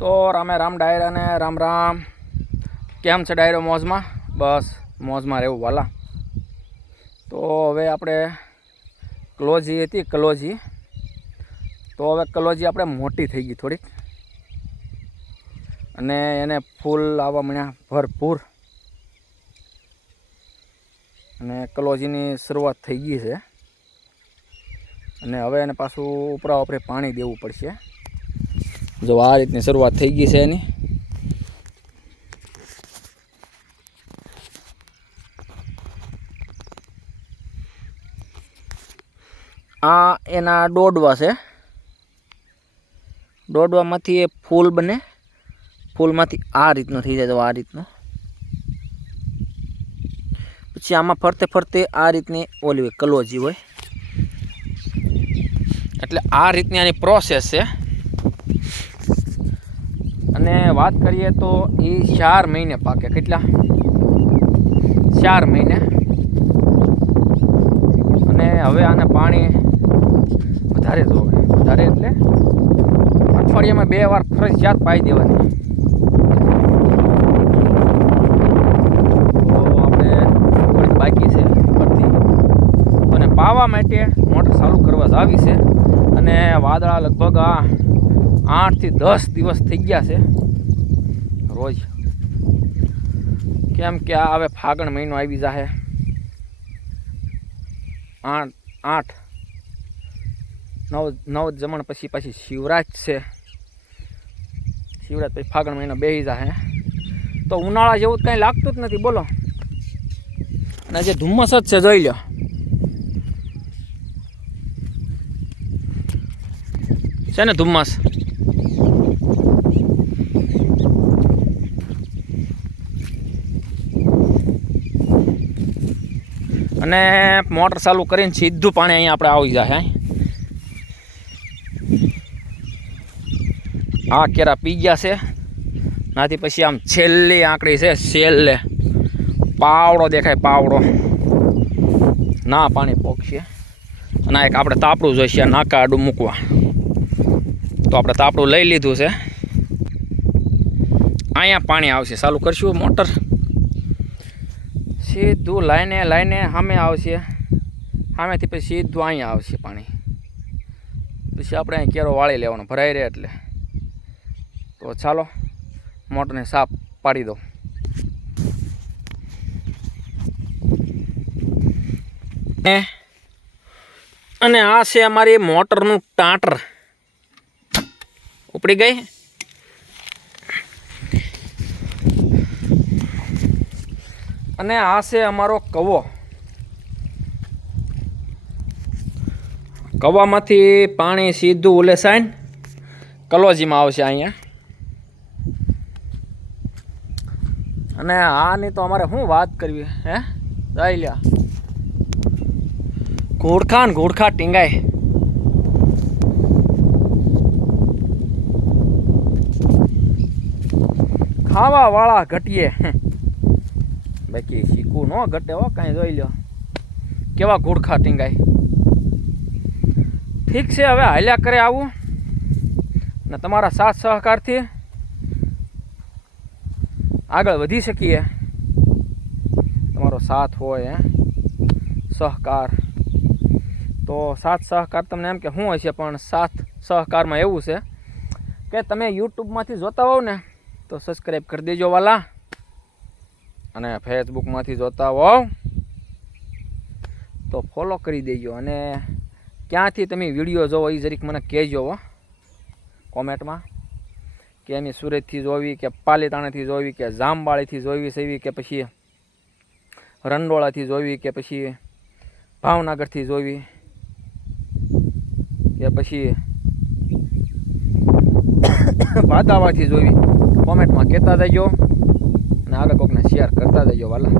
તો રામે રામ ડાયરા ને રામ રામ. કેમ છે ડાયરો? મોજમાં? બસ મોજમાં રહેવું વાલા. તો હવે આપણે કલોજી હતી કલોજી, તો હવે કલોજી આપણે મોટી થઈ ગઈ થોડીક, અને એને ફૂલ આવવા મળ્યા ભરપૂર, અને કલોજીની શરૂઆત થઈ ગઈ છે. અને હવે એને પાછું ઉપરા ઉપરે પાણી દેવું પડશે. જો આ રીતની શરૂઆત થઈ ગઈ છે એની. આ એના દોડવા છે. દોડવામાંથી એ ફૂલ બને, ફૂલમાંથી આ રીતનું થઈ જાય. તો આ રીતનું પછી આમાં ફરતે ફરતે આ રીતની ઓલી હોય કલોજી હોય. એટલે આ રીતની આની પ્રોસેસ છે. અને વાત કરીએ તો એ 4 મહિને પાકે. કેટલા? 4 મહિને. અને હવે આને પાણી વધારે જોવે. વધારે એટલે અઠવાડિયામાં 2 વાર ફરજિયાત પાઈ દેવાની. તો આપણે થોડીક બાકી છે પડતી, અને પાવા માટે મોટર ચાલુ કરવા જ આવી છે. અને વાદળા લગભગ 8 થી 10 દિવસ થઈ ગયા છે રોજ. કેમ કે આ હવે ફાગણ મહિનો આવી જશે. 8 9 જમણ પછી પાછી શિવરાજ છે. શિવરાજ પછી ફાગણ મહિનો બેસી જશે. તો ઉનાળા જેવું કંઈ લાગતું જ નથી બોલો. અને જે ધુમ્મસ જ છે જોઈ લો. છે ને ધુમ્મસ. અને મોટર ચાલુ કરીને સીધું પાણી અહીંયા આપણે આવી જાય. આ કેરા પી ગયા છે. નાથી પછી આમ છેલ્લી આંકડી છે, છેલ્લે પાવડો દેખાય, પાવડો. ના પાણી પોકશે. અને એક આપણે તાપડું જોઈશે નાકા આડું મૂકવા. તો આપણે તાપડું લઈ લીધું છે. અહીંયા પાણી આવશે. ચાલુ કરશું મોટર, સીધું લાઈને લાઈને સામે આવશે. સામેથી પછી સીધું અહીંયા આવશે પાણી. પછી આપણે અહીં કેરો વાળી લેવાનો ભરાઈ રહે એટલે. તો ચાલો મોટરને સાફ પાડી દો. અને આ છે અમારી મોટરનું ટાટર. ઉપડી ગઈ. અને આ છે અમારો કવો. કવામાંથી પાણી સીધું ઓલે સાઈન કલોજીમાં આવશે અહીંયા. અને આની તો અમારે શું વાત કરવી હે? જઈ લ્યા ઘોડખા ને ઘોડખા ટીંગાય. ખાવા વાળા ઘટીએ, બાકી શીખવું ન ઘટે હો કાંઈ. જોઈ લો કેવા ઘોડખા ટીંગાય. ઠીક છે, હવે હાલ્યા કરે આવું. ને તમારા સાથ સહકારથી આગળ વધી શકીએ. તમારો સાથ હોય સહકાર. તો સાથ સહકાર તમને એમ કે શું હશે, પણ સાથ સહકારમાં એવું છે કે તમે યુટ્યુબમાંથી જોતા હોવ ને તો સબસ્ક્રાઈબ કરી દેજો વાલા. અને ફેસબુકમાંથી જોતા હોવ તો ફોલો કરી દેજો. અને ક્યાંથી તમે વિડીયો જોવો એ જરીક મને કહેજો હો કોમેન્ટમાં, કે એની સુરતથી જોવી, કે પાલીતાણાથી જોવી, કે જામવાળીથી જોવી સેવી, કે પછી રંડોળાથી જોવી, કે પછી ભાવનગરથી જોવી, કે પછી ભાદાવાથી જોવી. કોમેન્ટમાં કહેતા જજો અને આગળ કોકને શેર કરતા જજો વાલા.